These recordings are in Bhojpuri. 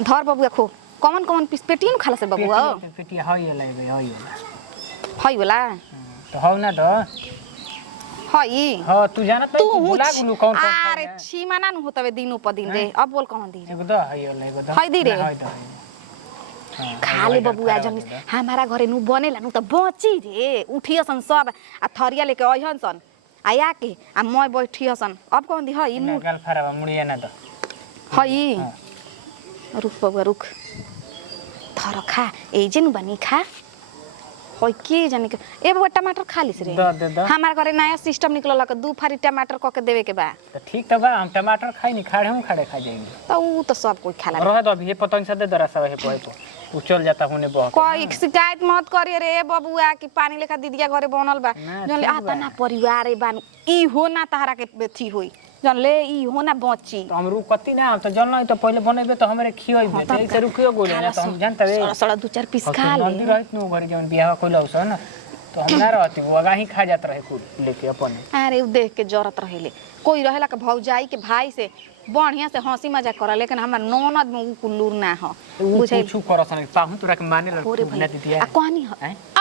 धर बबुआ खो कौन कौन पीस पेटी न खाला से बबुआ पेटी हई लेबे हई हई वाला तो हौ ना तो हई हां तू जानत नहीं तू भुला गुलू कौन कौन अरे छीमाना न होतवे दिनो प दिन रे अब बोल कौन दी एगो दो हई वाला एगो दो हई दी रे खाले बबुआ जनी हमारा घरे नु बनेला नु त बची रे उठियसन सब आ थरिया लेके अइहन सन आया के आ मैं बैठियसन अब कौन दी हई मु गल फरावा मुड़िया ना तो हई रुक बबुआ रुक थर खा ए जे नु बनी खा होय के जाने के ए बबुआ टमाटर खा लिस रे दे हमार घरे नया सिस्टम निकलल के दू फारी टमाटर क के देवे के बा तो ठीक तो बा हम टमाटर खाई नहीं खाड़े हम खाड़े खा जाएंगे तो ऊ तो सब कोई खाला रह दो अभी ये पतंग से दे दरा सब है पोए उ चल जाता होने बहुत कोई शिकायत मत करिए रे बबुआ कि पानी लेखा दीदिया घरे बनल बा जन ले आता ना परिवार ए बान ई हो ना तहरा के बेथी होई जन ले ई हो ना बची तो हम रुकती ना हम तो जन तो पहले बनेबे तो हमरे खियोइबे तो ऐसे रुकियो गोले ना तो हम जानते रे सड़ा दो चार पीस खा ले मंदिर रहित नु घरे जवन बियाह कोइला उस ना तो हम ना रहती वो आगा ही खा जात रहे कुल लेके अपन अरे उ देख के जरत रहेले कोई रहेला के भौजाई के भाई से बढ़िया से हंसी मजाक करा लेकिन हमर ननद में उ कुल्लूर ना हो बुझाई कुछ करसन पाहु तोरा के माने ना दीदिया आ कहनी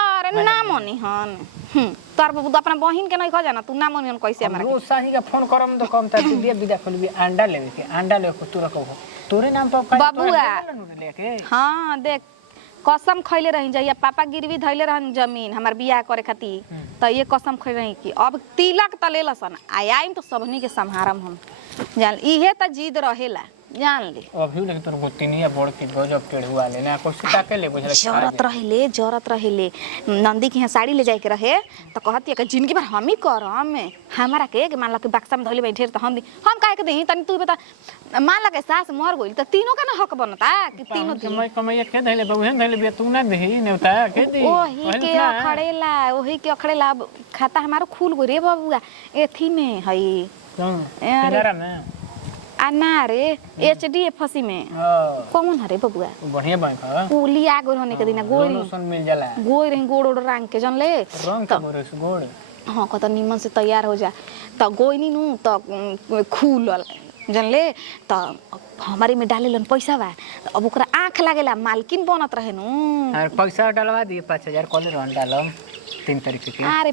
अरे ना मनी हन तोर बबू अपना बहिन के नहीं खा जाना तू ना मनी हन कैसे हमरा रोज साही का फोन करम तो कम त दीदिया विदा खोलबी अंडा लेवे के अंडा ले को तू रखो तोरे नाम पर बबुआ लेके हां देख कसम खइले रही जइया पापा गिरवी धइले रहन जमीन हमर बियाह करे खातिर त ये कसम खइ रही कि अब तिलक त लेलसन आइम तो सबनी के संहारम हम जान इहे त जिद रहेला जान ले अभी लेकिन तोर गोतिनिया बड़ के गजब केढ़ुआ ले ना कुछ ताके ले बुझले जरत रहेले नंदी के यहाँ साड़ी ले जाए के रहे तो कहती है कि जिंदगी भर हम ही करम हमारा के मान लो कि बक्सा में धइले बैठे त हम काहे के देही तनी तू बता मान ला के सास मर गइल त तीनों का ना हक बनता कि तीनों समय कमाई के धइले बहुन धइले बे तू ना देही नेवता के दी ओही के अखड़ेला खाता हमारो खुल गई रे बबुआ एथी में हई किनारा में ना रे HDFC में कौन हरे बबुआ बढ़िया बैंक है पुली आ गइल होने के दिन गोल मिल जाला गोई रही गोड़ ओड़ रंग के जन ले रंग के गोरे से गोड़ हां कत निमन से तैयार हो जा त गोई नी नु त खुलल जन ले त हमारी में डालेलन पैसा बा अब ओकरा आंख लागेला मालकिन बनत रहे नु और पैसा डलवा दी 5000 कॉल रन डालम 3 तारीख के अरे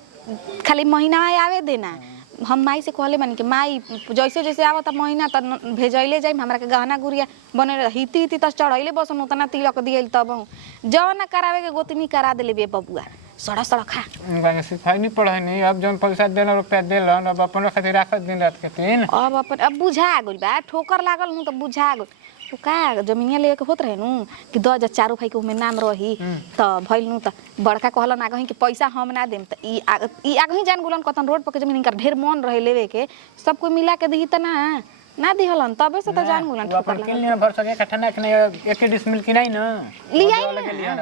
खाली महीना आवे देना हम माई से कहले बानी कि माई जैसे जैसे आवत महीना त भेजैले जाई हमरा के गहना गुड़िया बने हिती त चढ़ैले बसन उतना तिलक दियल तब जवन करावे के गोतनी करा देले बे बबुआ सड़ा सड़ा खा गाने सिखाई नहीं पढ़ाई नहीं अब जन पैसा देना रुपया देलन अब अपन खातिर राखत दिन रात के तीन अब अपन अब बुझा गइल बा ठोकर लागल नु त बुझा गइल तो का जमीनिया लेके होत रहे नु कि 2004 भाई के में नाम रही त भइल नु त बड़का कहलन आगही कि पैसा हम ना देम त ई आगही जान गुलन कतन रोड पर के जमीन कर ढेर मन रहे लेवे के सब कोई मिला के देही त ना दिहलन तबे से त जान गुलन ठोकर किन लिया भर सके कठना के 1 डिसमिल की नहीं ना लिया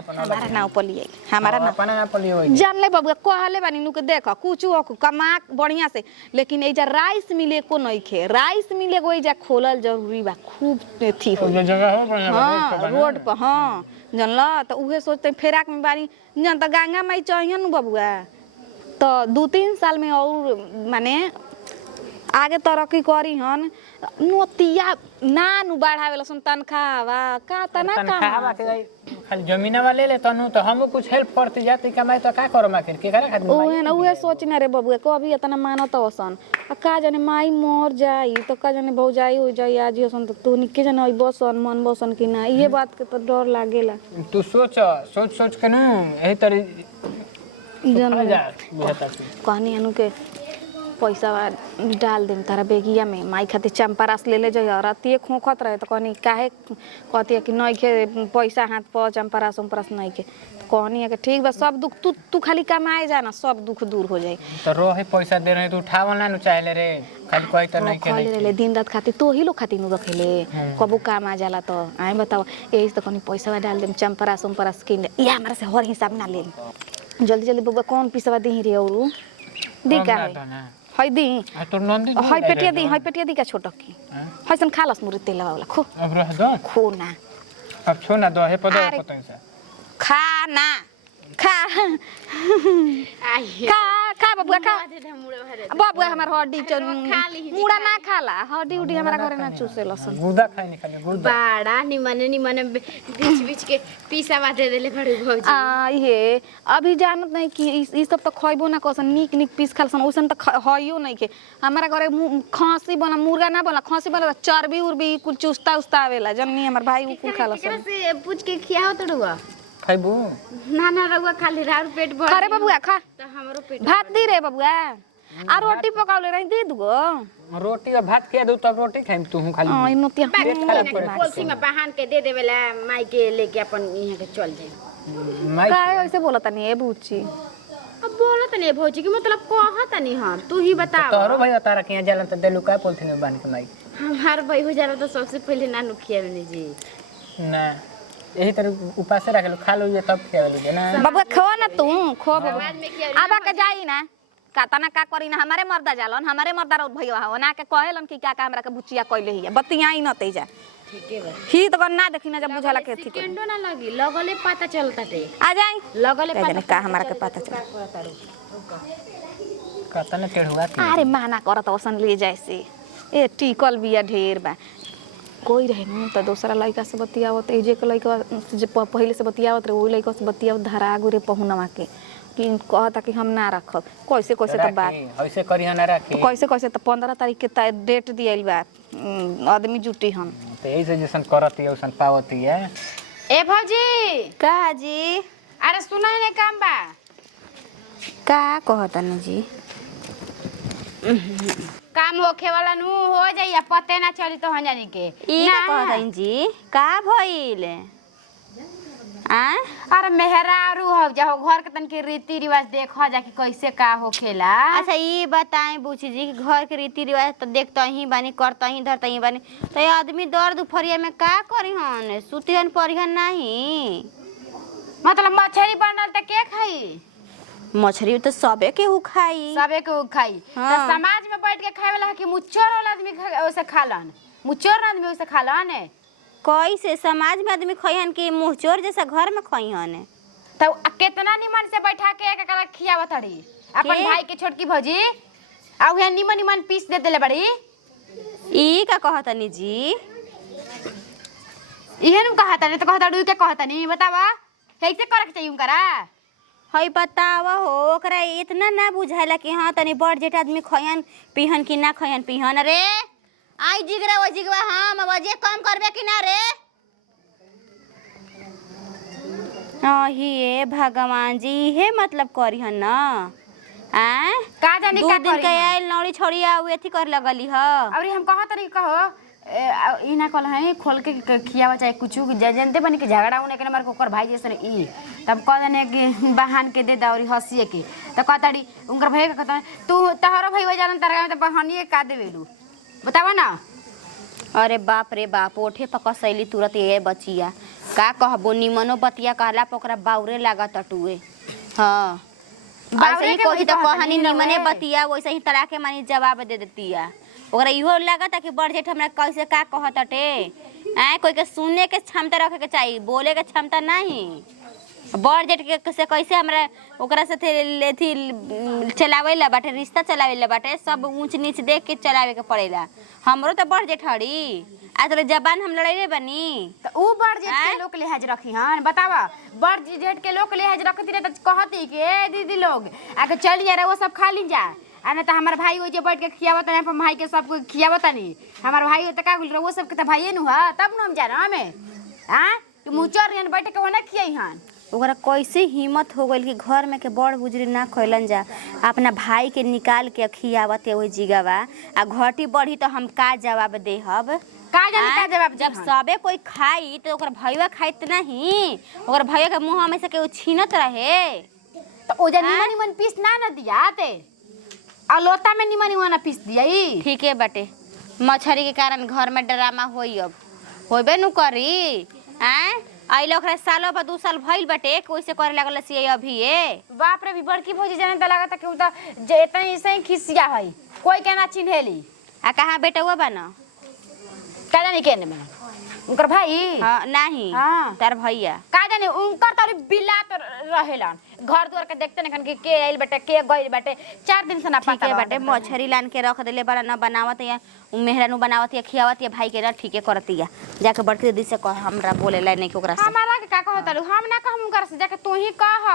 हमारा नाव पर लिया हमारा ना अपना ना पर लियो जान ले बबुआ कहले बानी नु के देख कुछ हो कमा बढ़िया से लेकिन एजा राइस मिले को नहीं खे राइस मिले को एजा खोलल जरूरी बा खूब थी हो जगह हो बढ़िया रोड पर हां जानला त उहे सोचते फेराक में बानी जान त गंगा माई चाहिए नु बबुआ तो 2-3 साल में और माने आगे तरक्की करी हन नोतिया ना नु बढ़ावेला सन तनखावा का तना तनखावा के खाली जमीन वाले ले तनु तो हम कुछ हेल्प करते जाते कमाई तो का करम आखिर के करे खातिर ओहे ना उहे सोचना रे बबुआ को अभी इतना मानत ओसन का जाने माई मर जाई तो का जाने भौजाई हो जाई आज ओसन तो तू निके जाने ओइ बसन मन बसन कि ना ये बात के तो डर लागेला तू सोच के नु एही तरी जन कहनी अनु के पैसा डाल देम तारा बेगिया में माई खातिर चंपा रस ले जाइए रातिए खोखत रहे तो कहनी काहे कहती है कि नहीं के पैसा हाथ पर चंपा रस नहीं के तो कहनी है कि ठीक बा सब दुख तू खाली कमाए जाना सब दुख दूर हो जाए तो रोहे पैसा दे रहे तू उठावल ना चाहे रे खाली कोई तो नहीं के ले दिन रात खातिर तो ही लोग खातिर नु रखेले कबो काम आ जाला तो आए बताओ यही तो कहनी पैसा डाल देम चंपा रस किन ये हमरा से हर हिसाब ना ले जल्दी जल्दी बबुआ कौन पिसवा दे रे औरू दी का हई दी तो नंदी हई पेटिया दी का छोटक की हईसन खालस मुरी तेल वाला खो अब रह दो खो ना अब छो ना दो है पदो पतंग से खा ना खा आई खा खा बबुआ खा दे दे मुड़े भरे बबुआ हमार हड्डी खा ली मुड़ा ना खाला हड्डी उड्डी हमारा घरे ना चूसे लसन गुदा खाई नहीं खाली गुदा बाड़ा निमने बीच बीच के पीसा माथे देले बड़ू भौजी आ ये अभी जानत नहीं कि ई सब तो खइबो ना कसन निक निक पीस खालसन ओसन तो हइयो नहीं के हमारा घरे खसी बना मुर्गा ना बना खसी बना चर्बी उर्बी कुछ चुस्ता उस्ता आवेला जन्नी हमर भाई उ कुल खालसन एकरा से पूछ के खियाओ तड़ुआ खाइबू ना ना रउआ खाली राउर पेट भर खरे बबुआ खा तो हमरो पेट भात दी रे बबुआ आ रोटी पकावले रही दे दुगो रोटी और भात खिया दू तब रोटी खाइम तू खाली ई नोतिया कोलसी में बहान के दे देवेला माई के लेके अपन यहां के चल जाए माई काहे ऐसे बोलत नहीं ए बुची अब बोलत नहीं भौजी की मतलब कहत नहीं हम तू ही बता तोरो भैया तारा के जाला त देलु का पोलथिन में बांध के माई हमार भाई हो जाला तो सबसे पहले ना नुखिया में जी ना यही तरह उपास रखलो खा लो ये तब खियावलो ना बबुआ खो ना तू खो बबुआ बाद में किया आबा के जाई ना काता ना का करी ना हमारे मर्दा जालन हमारे मर्दा रउत भैया हो ना के कहेलन कि का हमरा के बुचिया कइले हिया बतियाई न तेजा ठीक है बा ही तो ना देखी ना जब बुझाला के थी सेकंडो ना लगी लगले पता चलता टे आ जाई लगले जाने पता का हमरा के पता चल कहता ना टेढ़ुआ के अरे माना करत ओसन ले जाए से ए टिकल बिया ढेर बा कोई रहे न त दूसरा लड़का से बतियावत ए जे के लड़का जे पहले से बतियावत रहे ओई लड़का से बतियावत धरा गुरे पहुनवा के कि कहता कि हम ना रखब कैसे कैसे त बात ऐसे करी ना रखे कैसे कैसे त 15 तारीख के डेट दियल बा आदमी जुटी हम तो यही से जैसन करती है वैसन पावती है ए भौजी का जी अरे सुनाई ने काम बा का कहतन जी काम होखे वाला नु हो जाइए पते ना चली तो हम जानी के ई का कहतन जी का भइल आ अरे मेहरारू हो जाओ घर के तन के रीति रिवाज देखो जा कि कैसे का होखेला अच्छा ये बताएं बूची जी कि घर के रीति रिवाज तो देखता ही बानी करता ही धरता ही बानी तो ये आदमी दर दुपहरिया में का करी हन सुतिहन परिहन नहीं मतलब मछली बनल त के खाई मछली तो सबे के हु खाई सबे के खाई हाँ। तो समाज में बैठ के खाए वाला है कि मुच्चर वाला आदमी वैसे खालन मुच्चर आदमी वैसे खालन कैसे समाज में आदमी खइहन कि मुँहचोर जैसा घर में खइहन तो कितना निमन से बैठा के एक एक खियावत हड़ी अपन के? भाई के छोटकी भौजी आ उहे निमन निमन पीस दे देले बड़ी ई का कहतनी जी इहे नु कहता नहीं तो कहता डू के कहता नहीं बतावा कैसे करे के चाहिए उनकरा हई बतावा हो ओकरा इतना ना बुझाइला कि हाँ तनी बड़ जेठ आदमी खइहन पीहन कि ना खइहन पीहन रे आई जिगरा वो जिगवा हम आवाजे कम करबे कि ना रे ये भगवान जी ये मतलब करिहन ना आ का जानी दू का दिन करी के आइल नौड़ी छोड़िया उ एथी कर लगली ह और हम कहा तरी कहो इना कल है खोल के खियावा चाहे कुछ जानते बनी के झगड़ा होने के नंबर ओकर भाई जैसे ई तब कह जाने कि बहान के दे दा और हंसिए के तो कहताड़ी उनकर भाई के कहता तू तहरो भाई हो जान तारा में बहानिए का देवेलू बतावा ना अरे बाप रे बाप ओठे पकसैली तुरंत ये बचिया का कहबो निमनो बतिया कहला पोकरा बाउरे लागत टुए हां बाउरे वैसे ही के कोई वही तो कहत कहानी नहीं निमने रहे। बतिया वैसे ही तरह के मानी जवाब दे देतिया ओकरा इहो लागत कि बड़ जेठ हमरा कैसे का कहतटे कोई के सुनने के क्षमता रखे के चाहिए बोले के क्षमता नहीं बड़ जेठ के से कैसे हमरा ओकरा साथे लेथी चलावे ला बाटे रिश्ता चलावे ला बाटे सब ऊंच नीच देख के चलावे के पड़ेला हमरो तो बड़ जेठ हड़ी आ तोरे जबान हम लड़ाइले बनी तो ऊ बड़ जेठ के लोग लिहाज रखी हन बतावा बड़ जेठ के लोग लिहाज रखती रहे तो कहती कि ए दीदी लोग आके चल जा रे वो सब खा ली जा आ ना तो हमार भाई हो जे बैठ के खियावत नहीं अपन भाई के सबको खियावत नहीं हमार भाई हो तो का बोल वो सब के तो भाई नु हा तब न हम जाना हमें हां तू मुचर यन बैठ के ओना खियाई हन ओकरा कैसे हिम्मत हो गइल कि घर में के बड़ बुजुर्ग ना खइलन जा अपना भाई के निकाल के खियावत ओहि जिगावा आ घटी बढ़ी तो हम का जवाब देहब का जानी का जवाब जब सबे कोई खाई तो ओकर भैया खाइत नहीं ओकर भैया के मुंह में से के छीनत रहे तो ओ जा निमन निमन पीस ना न दियाते आ लोटा में निमन निमन पीस दियाई ठीक है बाटे मछरी के कारण घर में ड्रामा होई अब होबे नु करी आइल ओकरा सालो पर 2 साल भइल बाटे कैसे करे लागल सी अभी ये बाप रे भी बड़की भौजी जाने त लागत कि उ त जेतै ऐसे ही खिसिया है कोई के ना चिन्हेली आ कहाँ बेटा हुआ बा न का जानी केने में उनकर भाई हाँ नहीं हाँ। तार भैया का जाने उनकर तारी बिला तो रहेलन घर दुआर के देखते नहीं के आइल बेटे के गइल बेटे 4 दिन से ना ठीक पता है बाटे मछरी लान के रख देले बड़ा ना बनावत या मेहरानू बनावत या खियावत या भाई के ना ठीके करती या जाके बड़की दीदी से कह हमरा बोले ला नहीं के ओकरा से हमारा के का कहत लू हम ना कहम उनकर से जाके तू ही कह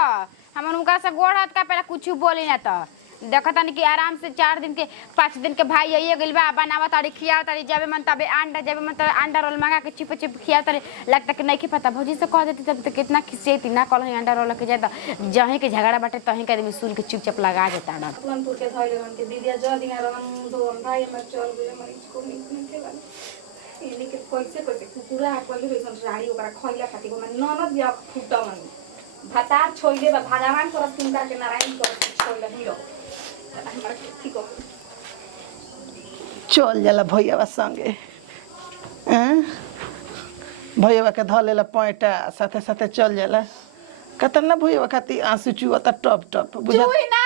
हम उनकर से गोड़ हाथ का पहले कुछ बोली ना तो देखता नहीं कि आराम से 4 दिन के 5 दिन के भाई आइए गइल बा बनावा तारी खिया तारी जाबे मन तबे अंडा जाबे मन तबे अंडा रोल मंगा के चिप चिप खिया तारी लगता कि नहीं के पता भौजी से कह देती तब तो कितना खिसेती ना कल अंडा रोल के जाता जहीं के झगड़ा बाटे तहीं के आदमी सुन के चुपचाप लगा देता डा तुरंत के धइले मन के दीदी जा दिना रन दो भाई हमर चल गए हमर इसको नहीं के बा इने के कैसे कुकुरा कोली होइसन राड़ी ओकरा खइला खाती को मन ननद या फुटा मन भातार छोइले बा भगवान करस तिनका के नारायण करस छोइला हिरो हमरा ठीक हो चल जाला भैया संगे भैया के ध लेला पैंटा साथे साथे चल जाला कतना भैया खाती आंसू चुआता टप टप बुझा ना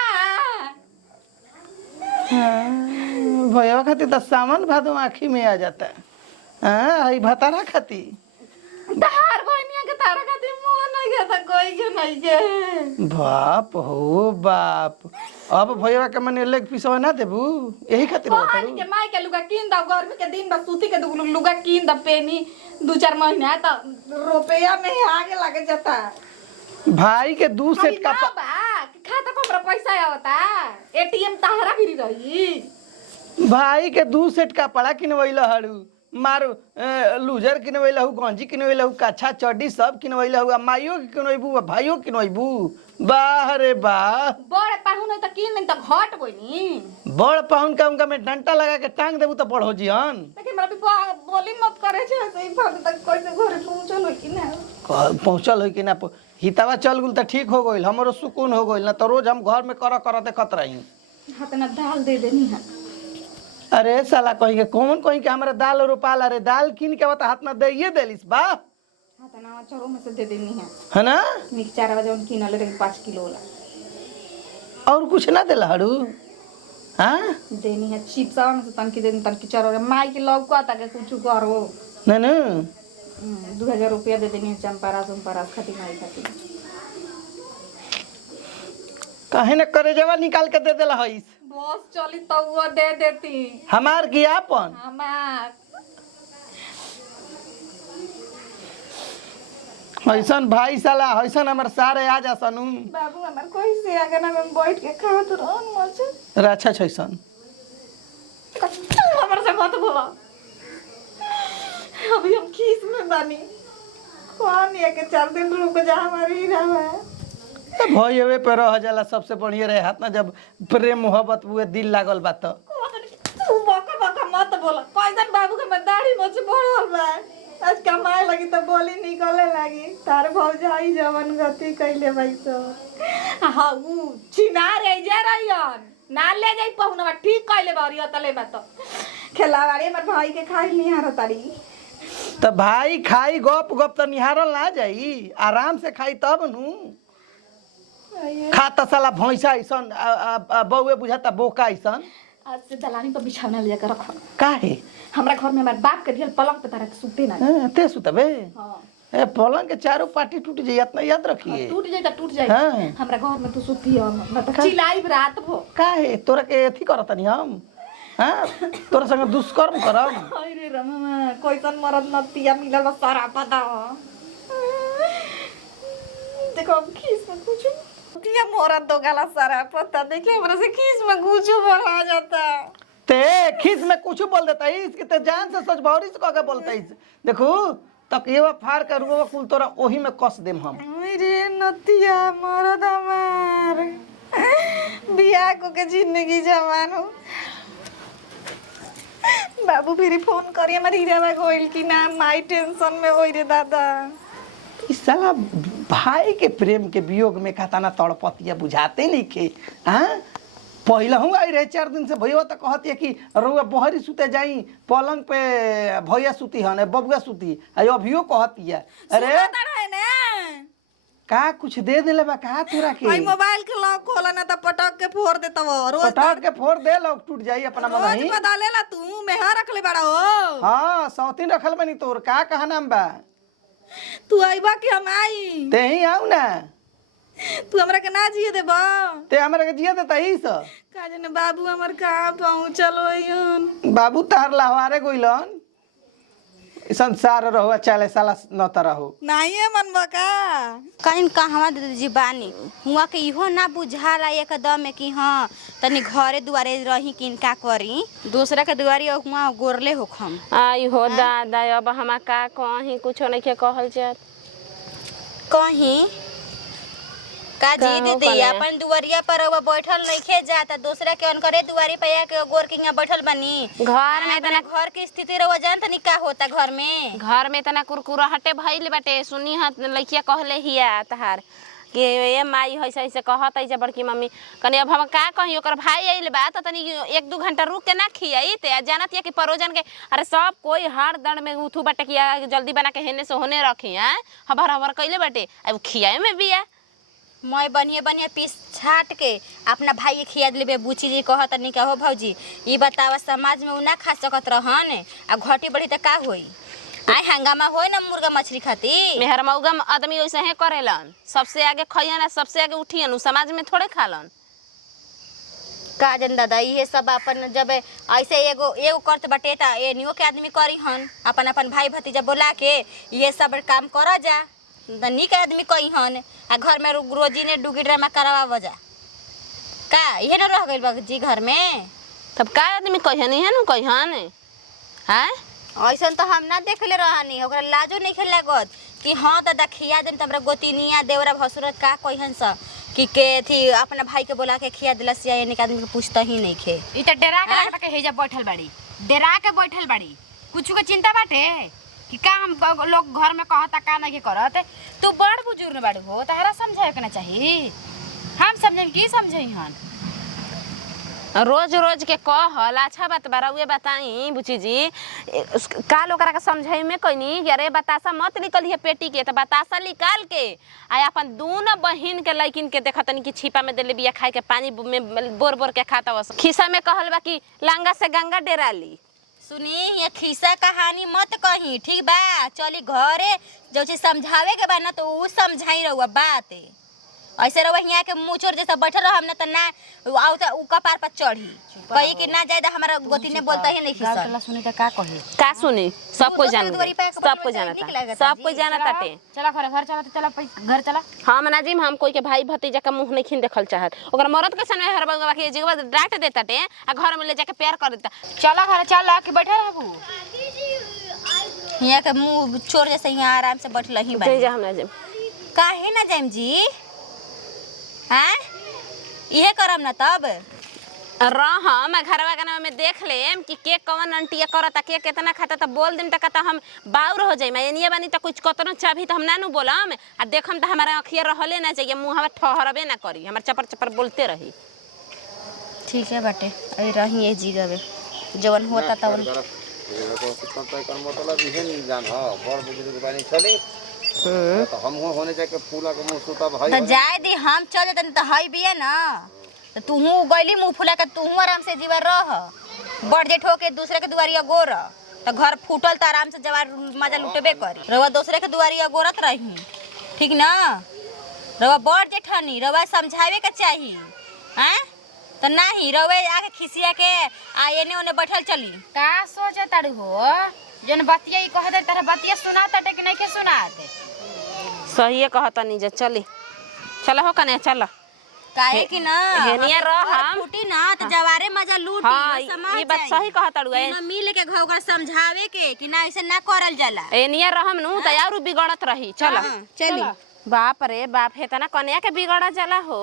भैया खाती तो सामान भादो आँखी में आ जाता हई भतारा खाती धार कोइनिया के तारा खाती मोह नहीं गया कोई के नहीं के बाप हो बाप अब भैया के मने लेग पीसवा ना देबू यही खातिर होता पानी के माई के लुगा कीन द गर्मी के दिन बा सूती के लुगा कीन द पेनी 2-4 महीना त रुपया में आगे लगे जाता भाई के 2 सेट का बा खाता को हमरा पैसा आवता एटीएम ताहरा भी रही भाई के 2 सेट कपड़ा किनवैला हड़ू मारू लूजर किनवैला हूँ गंजी किनवैला हूँ कच्छा चड्डी सब किनवैला हूँ माइयो के किनवैबू भाइयों किनवैबू बाह रे बाह बड़ पाहुन है त कीन नहीं त घट कोइनी बड़ पाहुन का उनका में डंटा लगा के टांग देबू तो बढ़ो जिहन लेकिन हमरा भी बोली मत करे छे सही फट तक कैसे घरे पहुंचल हो कि ना पहुंचल हो कि ना हितावा चल गुल तो ठीक हो गइल हमरो सुकून हो गइल ना तो रोज हम घर में कर देखत रही हाथ ना दाल दे देनी है अरे साला कहीं के कौन कहीं के हमारे दाल रोपाला रे दाल किन के बता हाथ में दे देलिस बा हाथ ना चरो में से दे देनी है ना मिक्सचर बजे उन किनले रे 5 किलो वाला और कुछ ना देला हड़ू हाँ देनी है चिप्सा में से तनकी देनी तनकी चरो माई के लौका ताके कुछ करो ना ना 2000 रुपया दे देनी है चंपारा खाती माई खाती काहे न करे जवा निकाल के दे देला हईस बस चली तो वो दे देती हमार ज्ञापन हमार ऐसन भाई साला ऐसन हमार सारे आ जा सनू बाबू हमार कोई से आगना में बैठ के खात रहन मछ अच्छा छैसन हमर से मत बोला अभी हम खीस में बानी कौन ये के 4 दिन रुक जा हमारी रहा भैया पे रह जाला सबसे बढ़िया रहे हाथ ना जब प्रेम मोहब्बत हुए दिल लागल बा तो तू बका मत बोला कैसन बाबू के मैं दाढ़ी मोछ बढ़ल बा आज कमाए लगी तो बोली निकले लगी तार भौजाई जवन गति कैले भाई तो हां उ छिना रे जा रहियन ना ले जाई पहुनवा ठीक कैले बारिया तले बा तो खेलावाड़ी हमर भाई के खाई नहीं हार तारी तो भाई खाई गप गप तो निहारल ना जाई आराम से खाई तब नु खाता साला भैंसा ऐसन बउए बुझाता बोका ऐसन आज से दलानी पर बिछावना ले जाकर रख काहे हमरा घर में हमार बाप के दियल पलंग पे तारा के सुते ना ते सुतबे हां ए पलंग के चारों पार्टी टूट जाई इतना याद रखिए टूट जाई त टूट जाई हाँ। हमरा घर में तू सुती हो न त चिल्लाई रात भो काहे तोरा के एथी करतनी हम हां तोरा संग दुष्कर्म करम अरे रमा कोइसन मरद नतिया मिलल बा सारा पता देखो खीस में कुछ किया मोरा दो गाला सारा पता देखिए हमरा से खीस में कुछ बोला जाता ते खिस में कुछ बोल देता है इसके ते जान से सच भौरी से कह बोलता है देखो तक ये फाड़ कर वो कुल तोरा ओही में कस देम हम अरे नतिया मरद हमार बियाह को के जिंदगी जवान हो बाबू फिर फोन करिए हमारे हीरा गोइल की ना माई टेंशन में होई रे दादा इस साला भाई के प्रेम के वियोग में कहता तड़पतिया बुझाते नहीं के हाँ पहले हूँ आई रहे 4 दिन से भैया तो कहती है कि रुआ बहरी सुते जाई पलंग पे भैया सुती हन बबुआ सुती अभियो कहती है अरे का कुछ दे देले बा का तोरा के भाई मोबाइल के लॉक खोला ना तो पटक के फोड़ देता वो रोज पटक के फोड़ दे लॉक टूट जाई अपना मन रोज ही बदलेला तू मेहा रख ले बड़ा हो। हां सौतीन रखल बनी तोर का कहा नाम बा तू आइबा कि हम आई ते ही आऊ ना तू हमरा के ना जिए देबा ते हमरा के जिया देता ही स का जने बाबू हमर कहां पहुंचल होयन बाबू तार लहवारे गइलन संसार रहो चाले साला न त रहो नहीं है मन बका कहीं कहवा दे जी बानी हुआ के इहो ना बुझाला एकदम में कि हाँ तनी घरे दुआरे रही किन का करी दूसरा के दुआरी हुआ गोरले होखम। आई हो दादा अब हमा का कहीं कुछो नहीं के कहल जात कहीं का जी दीदी अपन दुआरिया पर अब बैठल नइखे जाता दूसरा के अनकरे दुआरी पे आके गोर के यहाँ बैठल बनी घर में तना घर की स्थिति रहो जान तनी का होता घर में तना कुरकुराहटे भइल बाटे सुनी हत लइकिया कहले हिया तहार कि ए माई हइसे हइसे कहत है बड़की मम्मी कनी अब हम का कही ओकर भाई आइल बा त तनी 1-2 घंटा रुक के ना खियाई ते जानत या कि परोजन के अरे सब कोई हार दंड में उठू बाटे कि जल्दी बना के हेने से होने रखी हैं हबर हबर कइले बाटे अब खियाए में बिया मैं बढ़िया पीस छाट के अपना भाई के खिया दिले बुची जी कहत नहीं का हो भौजी ई बतावा समाज में उ ना खा सकत रहन आ घटी बढ़ी त का होई आय हंगामा होई ना मुर्गा मछली खाती मेहर मौगा आदमी वैसे ही करेलन सबसे आगे खइयन सबसे आगे उठियन समाज में थोड़े खालन का जन दादा ये सब अपन जब ऐसे एगो करत बटे त एनियो के आदमी करी हन अपन भाई भतीजा बोला के ये सब काम कर जा निक आदमी कही हन आ घर में रोजी ने डुगी ड्रामा करावा जा का ये न रह गइल जी घर में तब का आदमी कहनी है न कहन हैं ऐसा तो हम ना देखले रहनी ओकरा लाजो नहीं खेल लागत कि हाँ दादा खिया देम त हमरा गोतिनिया देवरा भसुरत का कहन स कि के थी अपना भाई के बोला के खिया दिला सिया एने के आदमी के पूछता ही नहीं खे ई त डरा के लगता के हेजा बैठल बाड़ी डरा के बैठल बाड़ी कुछ के चिंता बाटे कि का हम लोग घर में कहता का नहीं करत तू बड़ बुजुर्ग बाड़ी हो तहरा समझाए के ना चाहिए हम समझे की समझई हन रोज रोज के कहल अच्छा बात बारउए बताई बुची जी काल ओकरा के समझाई में कहनी कि अरे बतासा मत निकल है पेटी के तो बतासा निकाल के आ अपन दोनों बहिन के लड़किन के देखतनी कि छिपा में देले बिया खाए के पानी में बोर बोर के खाता वस खिसा में कहल बा कि लांगा से गंगा डेराली सुनी ये खिस्सा कहानी मत कही ठीक बा चली घरे जो चीज समझावे के बा ना तो उ समझाई रहुआ बात ऐसे रहुआ यहाँ के मुँह जैसा बैठल रह हमने तो ना आउ तो उ कपार पर चढ़ी कही कि ना जायदा हमारा गोती ने बोलता ही नहीं खिस्सा सुनी त का कही का सुनी सब कोई जानता सब कोई जानता टे चला घर चला चला घर चला हम ना जी हम कोई के भाई भतीजा का मुंह नहीं खिन देखल चाहत ओकरा मरद के सामने हर बगवा के जीवा डांट देता टे आ घर में ले जाके प्यार कर देता चला घर चला के बैठे रहबू यहाँ के मुँह छोड़ जैसे यहाँ आराम से बैठल ही बा जा हमरा जे काहे ना जाइम जी हैं इहे करम ना तब हम घरवा के में देख लेम कि के कौन अंटिया करता के कितना खाता तो बोल देम त हम बाउर हो जाइम एनिया बानी त कुछ कतनो चाभी तो हम ना नु बोलम आ देखम त हमारा अखिया रहले ना चाहिए मुंहवा ठहरबे ना करी हमर चपर चपर बोलते रही ठीक है बाटे अरे रही ये जी गवे जवन होता तवन मतलब इहे नहीं जान हां बड़ बुजुर्ग बानी चली तो हम होने जाके फूला के मुंह सुता भाई तो जाए दी हम चले तनी तो हई बिया ना तो तू गइली मुंह फुला के तू आराम से जीवा रह बड़ जेठ हो के दूसरे के दुआरिया गोर तो घर फूटल तो आराम से जवार मजा लुटबे करी रवा दूसरे के दुआरिया गोरत रही ठीक ना रवा बड़ जेठनी रवा समझावे के चाहिए हैं तो नहीं रवे आके खिसिया के आ एने ओने बैठल चली का सोचे तारू हो जन बतिया ई कह दे तारा बतिया सुनाता टे कि नहीं के सुनाते सही कहता नहीं जे चली चला हो कने चला काहे कि ना हेनिया रह हम फूटी ना तो जवारे मजा लूटी हां ई बात सही कहता रुए ना मिल के घर समझावे के कि ना ऐसे ना करल जाला एनिया रहम नु त यार बिगड़त रही चला चली बाप रे बाप हेतना कन्या के बिगड़ा जाला हो